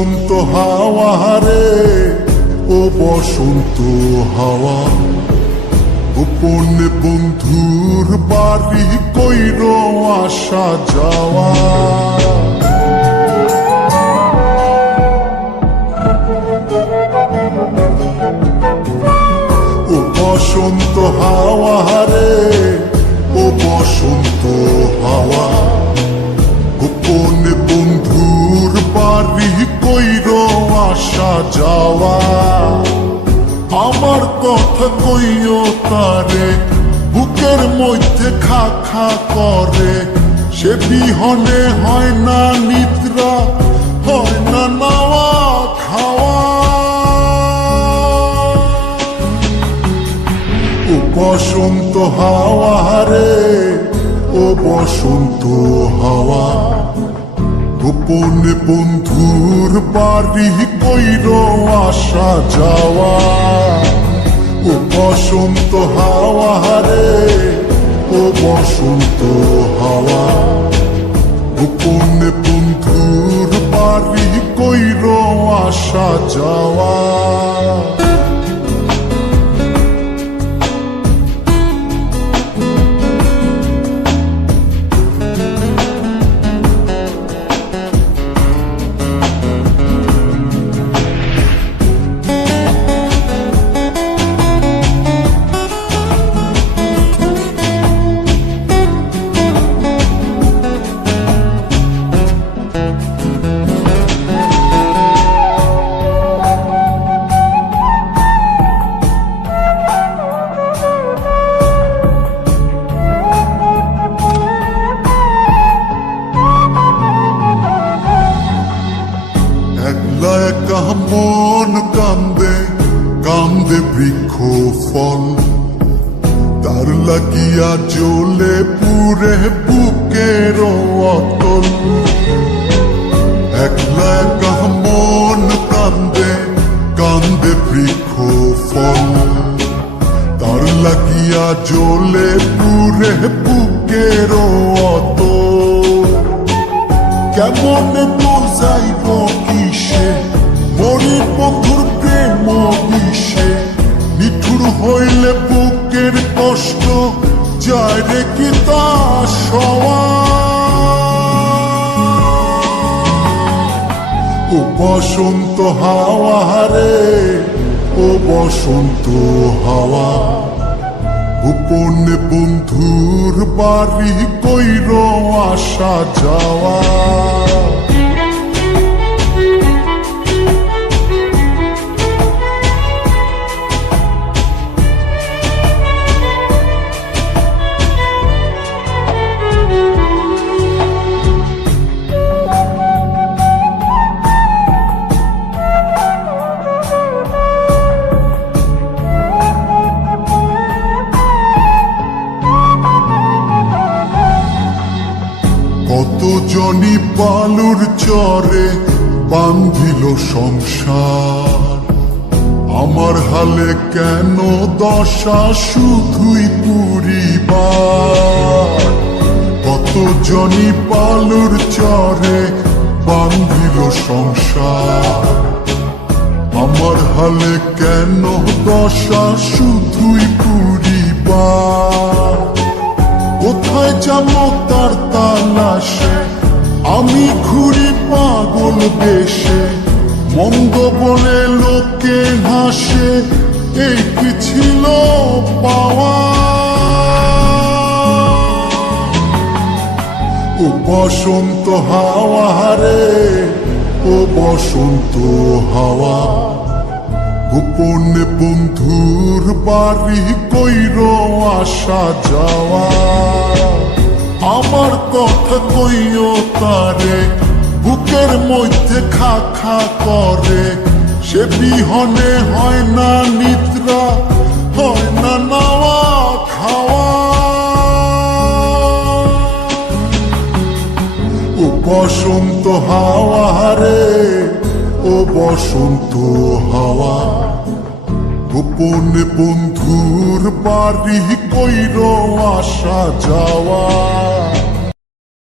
বসন্ত হাওয়া রে, ও বসন্ত হাওয়া, গোপনে বন্ধুর বাড়ি কইর আসা যাওয়া। ও বসন্ত হাওয়া রে, ও বসন্ত হাওয়া, গোপনে বন্ধুর বাড়ি কইর আসা যাওয়া। আমার কথা কইও তারে, বুকের মধ্যে খা খা করে, সে বিহনে হয় না নিদ্রা, হয় না নাওয়া খাওয়া। ও বসন্ত হাওয়া রে, ও বসন্ত হাওয়া, গোপনে বন্ধুর বাড়ি কইর আসা যাওয়া। ও বসন্ত হাওয়া রে, ও বসন্ত হাওয়া, গোপনে বন্ধুর বাড়ি কইর আসা যাওয়া। একা মন কান্দে, কান্দে বৃক্ষ ফল, তার লাগিয়া জ্বলে পুরে বুকের অতল। একলা একা মন কান্দে, কান্দে বৃক্ষ ফল, তার লাগিয়া জ্বলে পুরে বুকের অতল। কেমনে বোঝাইব কিসে মরির বন্ধুর প্রেম বিষে, নিঠুর হইলে বুকের কষ্ট যায় রে কি তা সওয়া। ও বসন্ত হাওয়া রে, ও বসন্ত হাওয়া, গোপনে বন্ধুর বাড়ি কইর আসা যাওয়া। কত জনি বালুর চরে বান্ধিল সংসার, আমার হালে কেন দশা শুধুই পুরিবার। কত জনি বালুর চরে বান্ধিল সংসার, আমার হালে কেন দশা শুধুই পুরিবার। কোথায় যাবো তার তালাশে, আমি ঘুরি পাগল বেশে, মন্দ বলে লোকে হাসে, এই কি ছিল পাওয়া। ও বসন্ত হাওয়া রে, ও বসন্ত হাওয়া, গোপনে বন্ধুর বাড়ি কইর আসা যাওয়া। আমার কথা কইও তারে, বুকের মধ্যে খা খা করে, সে বিহনে হয় না নিদ্রা, হয় না নাওয়া খাওয়া। ও বসন্ত হাওয়া রে, ও বসন্ত হাওয়া, গোপনে বন্ধুর বাড়ি কইর আসা যাওয়া।